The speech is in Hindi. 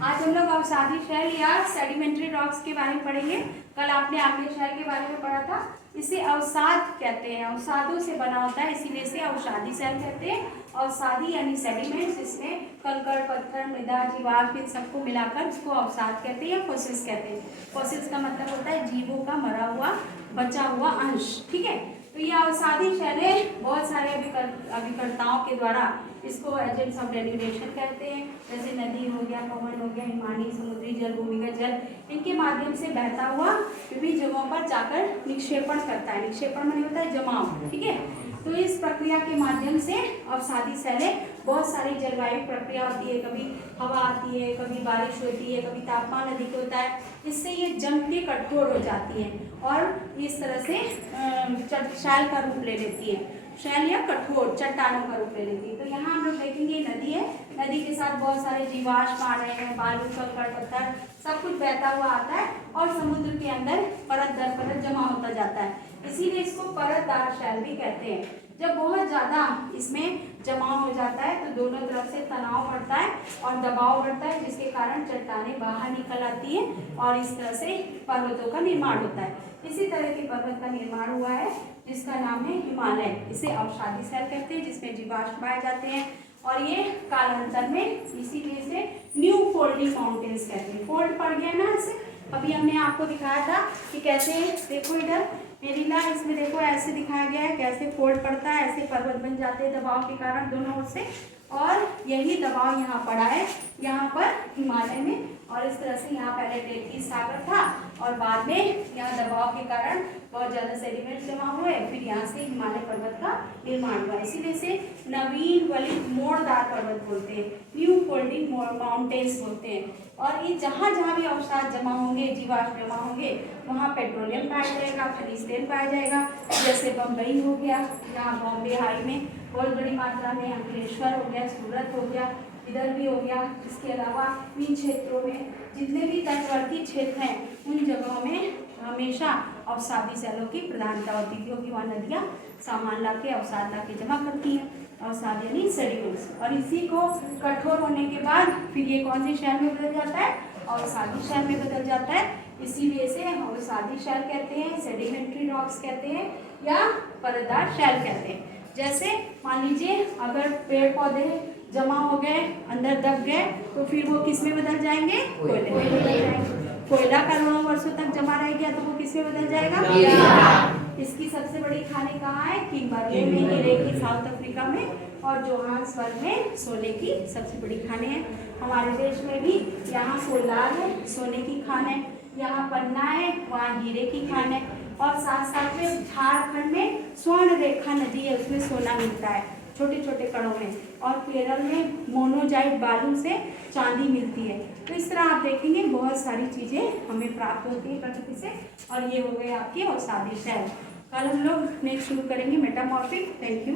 आज हम लोग अवसादी शैल या सेडिमेंट्री रॉक्स के बारे में पढ़ेंगे। कल आपने आम्लीय शैल के बारे में पढ़ा था। इसे अवसाद कहते हैं, अवसादों से बना होता है, इसीलिए इसे अवसादी शैल कहते हैं। अवसादी यानी सेडिमेंट्स, इसमें कंकड़, पत्थर, मृदा, जीवाश्म इन सबको मिलाकर इसको अवसाद कहते हैं या फॉसिल्स कहते हैं। फॉसिल्स का मतलब होता है जीवों का मरा हुआ, बचा हुआ अंश। ठीक है, तो ये अवसादी शैलें बहुत सारे अभिकर्ताओं के द्वारा इसको एजेंट्स ऑफ डेन्यूरेशन कहते हैं। जैसे नदी हो गया, पवन हो गया, हिमानी, समुद्री जल, भूमिगत जल, इनके माध्यम से बहता हुआ विभिन्न जगहों पर जाकर निक्षेपण करता है। निक्षेपण माने होता है जमाव। ठीक है, तो इस प्रक्रिया के माध्यम से अवसादी शैलें, बहुत सारी जलवायु प्रक्रिया होती है, कभी हवा आती है, कभी बारिश होती है, कभी तापमान अधिक होता है, इससे ये जम के कठोर हो जाती है और इस तरह से शैल का रूप ले लेती है। शैल या कठोर चट्टानों का रूप ले लेती है। तो यहाँ हम लोग देखेंगे नदी है, नदी के साथ बहुत सारे जीवाश्म आ रहे हैं, बालू, कंकड़, पत्थर सब कुछ बहता हुआ आता है और समुद्र के अंदर परत दर परत जमा होता जाता है, इसीलिए इसको परतदार शैल भी कहते हैं। जब बहुत ज़्यादा इसमें जमाव हो जाता है तो दोनों तरफ से तनाव बढ़ता है और दबाव बढ़ता है, जिसके कारण चट्टानें बाहर निकल आती हैं और इस तरह से पर्वतों का निर्माण होता है। इसी तरह के पर्वत का निर्माण हुआ है जिसका नाम है हिमालय। इसे अवसादी शैल कहते हैं, जिसमें जीवाश्म पाए जाते हैं और ये कालांतर में इसीलिए इसे न्यू फोल्डिंग माउंटेन्स कहते हैं। फोल्ड पड़ गया ना इसे, अभी हमने आपको दिखाया था कि कैसे, देखो इधर मेरीला, इसमें देखो ऐसे दिखाया गया है कैसे फोल्ड पड़ता है, ऐसे पर्वत बन जाते हैं दबाव के कारण दोनों ओर से, और यही दबाव यहाँ पड़ा है यहाँ पर हिमालय में। और इस तरह से यहाँ पहले टेथीस सागर था और बाद में यहाँ दबाव के कारण बहुत ज़्यादा सेडिमेंट जमा हुए, फिर यहाँ से हिमालय पर्वत का निर्माण हुआ। इसीलिए इसे नवीन वलित मोड़दार पर्वत बोलते हैं, न्यू फोल्डिंग माउंटेन्स बोलते हैं। और ये जहाँ जहाँ भी अवसाद जमा होंगे, जीवाश्म जमा होंगे, वहाँ पेट्रोलियम पाया जाएगा, खनिज तेल पाया जाएगा। जैसे बम्बई हो गया, यहाँ बॉम्बे हाई में बहुत बड़ी मात्रा में, अंकलेश्वर हो गया, सूरत हो गया, इधर भी हो गया। इसके अलावा इन क्षेत्रों में जितने भी तटवर्ती क्षेत्र हैं उन जगहों में हमेशा अवसादी शैलों की प्रधानता होती है, क्योंकि वहाँ नदियाँ सामान ला के अवसाद ला के जमा करती हैं, अवसाद यानी सेडिमेंट्स। और इसी को कठोर होने के बाद फिर ये कौन सी शैल में बदल जाता है, अवसादी शैल में बदल जाता है। इसीलिए इसे अवसादी शैल कहते हैं, सेडिमेंट्री रॉक्स कहते हैं या परतदार शैल कहते हैं। जैसे मान लीजिए अगर पेड़ पौधे जमा हो गए, अंदर दब गए, तो फिर वो किस में बदल जाएंगे, कोयले में बदल जाएंगे। कोयला करोड़ों वर्षों तक जमा रह गया तो वो किस में बदल जाएगा। इसकी सबसे बड़ी खाने कहाँ है, किंबर्ले में, हीरे की साउथ अफ्रीका में, और जोहान्सबर्ग में सोने की सबसे बड़ी खाने हैं। हमारे देश में भी यहाँ कोलार है, सोने की खान है, यहाँ पन्ना है, वहाँ हीरे की खान है, और साथ साथ में झारखंड में स्वर्ण रेखा नदी है, उसमें सोना मिलता है छोटे छोटे कणों में, और केरल में मोनोजाइट बालू से चांदी मिलती है। तो इस तरह आप देखेंगे बहुत सारी चीज़ें हमें प्राप्त होती है प्रकृति से, और ये हो गए आपकी अवसादी शैल। कल हम लोग नेक्स्ट शुरू करेंगे मेटामॉर्फिक। Thank you.